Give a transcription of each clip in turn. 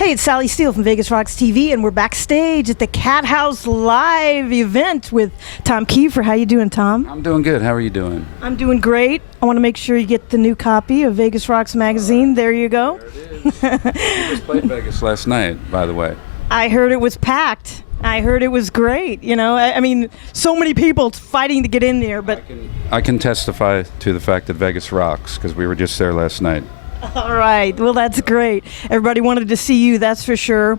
Hey, it's Sally Steele from Vegas Rocks TV, and we're backstage at the Cathouse live event with Tom Keifer. How you doing, Tom? I'm doing good. How are you doing? I'm doing great. I want to make sure you get the new copy of Vegas Rocks magazine. There you go. There it is. We just played Vegas last night, by the way. I heard it was packed. I heard it was great. You know, I mean, so many people fighting to get in there, but I can testify to the fact that Vegas rocks because we were just there last night. all right. Well, that's great. Everybody wanted to see you, that's for sure.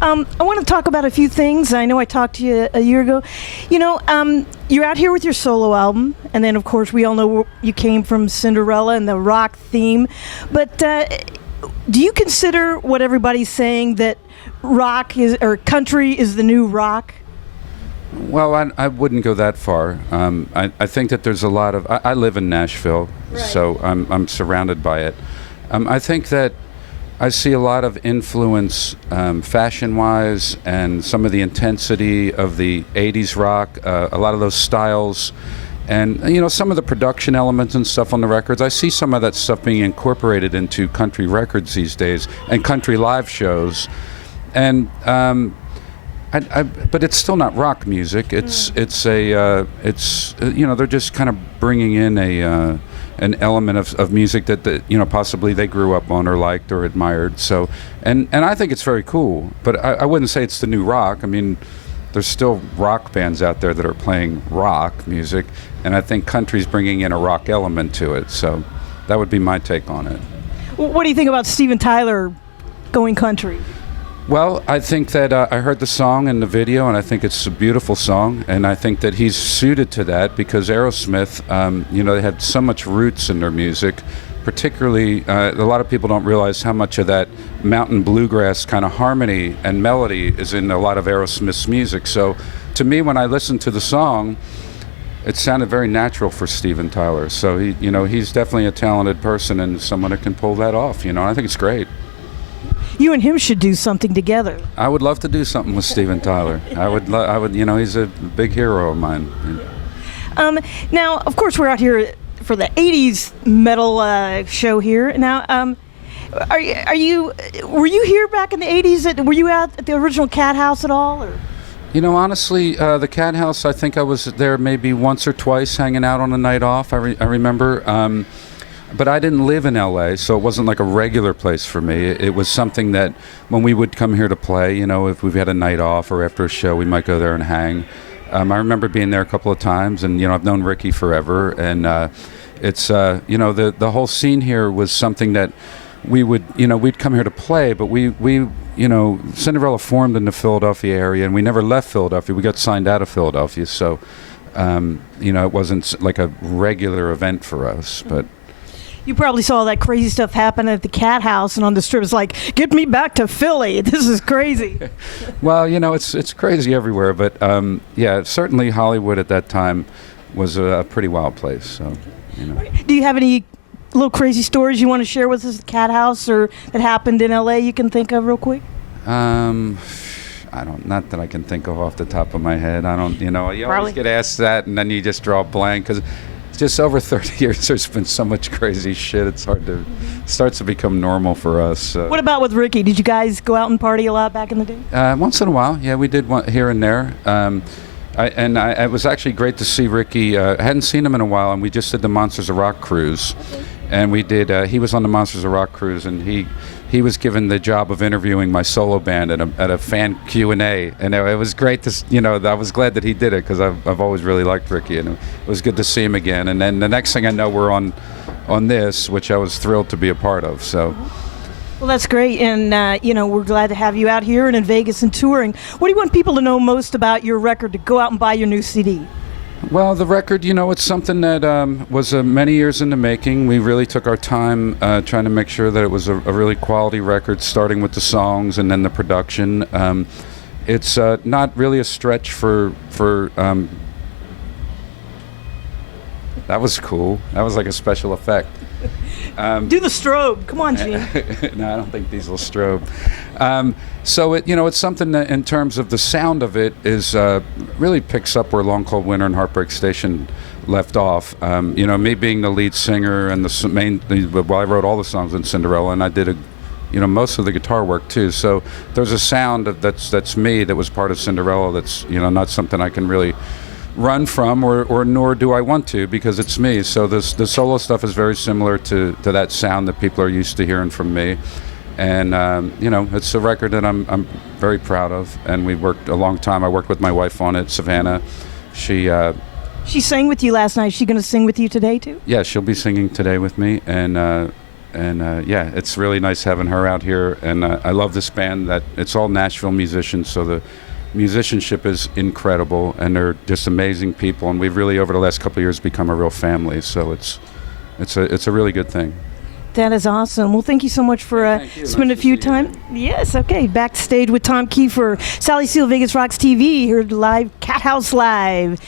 I want to talk about a few things. I know I talked to you a year ago. You know, you're out here with your solo album, and then, of course, we all know you came from Cinderella and the rock theme. But do you consider what everybody's saying, that rock is, or country is the new rock? Well, I wouldn't go that far. I think that there's a lot of... I live in Nashville, Right. so I'm surrounded by it. I think that I see a lot of influence fashion-wise and some of the intensity of the 80s rock, a lot of those styles, and, you know, some of the production elements and stuff on the records. I see some of that stuff being incorporated into country records these days and country live shows. And but it's still not rock music. It's you know, they're just kind of bringing in an element of music that you know, possibly they grew up on or liked or admired. So and I think it's very cool. But I wouldn't say it's the new rock. I mean, there's still rock bands out there that are playing rock music, and I think country's bringing in a rock element to it. So that would be my take on it. What do you think about Steven Tyler going country? Well, I think that I heard the song and the video, and I think it's a beautiful song, and I think that he's suited to that because Aerosmith, you know, they had so much roots in their music. Particularly, a lot of people don't realize how much of that mountain bluegrass kind of harmony and melody is in a lot of Aerosmith's music. So, to me, when I listened to the song, it sounded very natural for Steven Tyler. So, you know, he's definitely a talented person and someone that can pull that off. You know, I think it's great. You and him should do something together. I would love to do something with Steven Tyler. I would, you know, he's a big hero of mine. Now, of course, we're out here for the 80s metal show here. Now, were you here back in the 80s? Were you out at the original Cathouse at all? Or? You know, honestly, the Cathouse, I think I was there maybe once or twice hanging out on a night off, I remember. But I didn't live in LA, so it wasn't like a regular place for me. It was something that when we would come here to play, you know, if we've had a night off or after a show, we might go there and hang. I remember being there a couple of times, and, you know, I've known Ricky forever, and it's, you know, the whole scene here was something that we would, you know, we'd come here to play, but we you know, Cinderella formed in the Philadelphia area, and we never left Philadelphia. We got signed out of Philadelphia, so, you know, it wasn't like a regular event for us, but... You probably saw that crazy stuff happen at the Cathouse and on the strip. It's like, get me back to Philly. This is crazy. Well, you know, it's crazy everywhere. But, yeah, certainly Hollywood at that time was a pretty wild place. So, you know. Do you have any little crazy stories you want to share with us at the Cathouse or that happened in L.A. you can think of real quick? Not that I can think of off the top of my head. I don't, you know, you Probably. always get asked that and then you just draw a blank because just over 30 years, there's been so much crazy shit. It's hard to starts to become normal for us. What about with Ricky? Did you guys go out and party a lot back in the day? Once in a while, yeah, we did one here and there. It was actually great to see Ricky. I hadn't seen him in a while, and we just did the Monsters of Rock cruise. Okay. And we did. He was on the Monsters of Rock cruise, and he was given the job of interviewing my solo band at a fan Q&A, and it was great to, you know, I was glad that he did it because I've always really liked Ricky, and it was good to see him again. And then the next thing I know, we're on this, which I was thrilled to be a part of. So. Well, that's great, and you know, we're glad to have you out here and in Vegas and touring. What do you want people to know most about your record to go out and buy your new CD? Well, the record, you know, it's something that was many years in the making. We really took our time trying to make sure that it was a really quality record, starting with the songs and then the production. It's not really a stretch for that was cool. That was like a special effect. Do the strobe. Come on, Gene. No, I don't think these will strobe. So it, you know, it's something that, in terms of the sound of it, is really picks up where Long Cold Winter and Heartbreak Station left off. You know, me being the lead singer and well, I wrote all the songs in Cinderella, and I did most of the guitar work too. So there's a sound that's me, that was part of Cinderella, that's not something I can really run from, or nor do I want to, because it's me. So the solo stuff is very similar to that sound that people are used to hearing from me. And it's a record that I'm very proud of, and we worked a long time. I worked with my wife on it, Savannah. She sang with you last night. Is she going to sing with you today too? Yeah, she'll be singing today with me, and yeah, it's really nice having her out here. And I love this band. That it's all Nashville musicians, so the musicianship is incredible, and they're just amazing people. And we've really, over the last couple of years, become a real family. So it's a really good thing. That is awesome. Well, thank you so much for spending a few time. Yes, okay. Backstage with Tom Keifer, Sally Steele, Vegas Rocks TV, here live, Cathouse Live.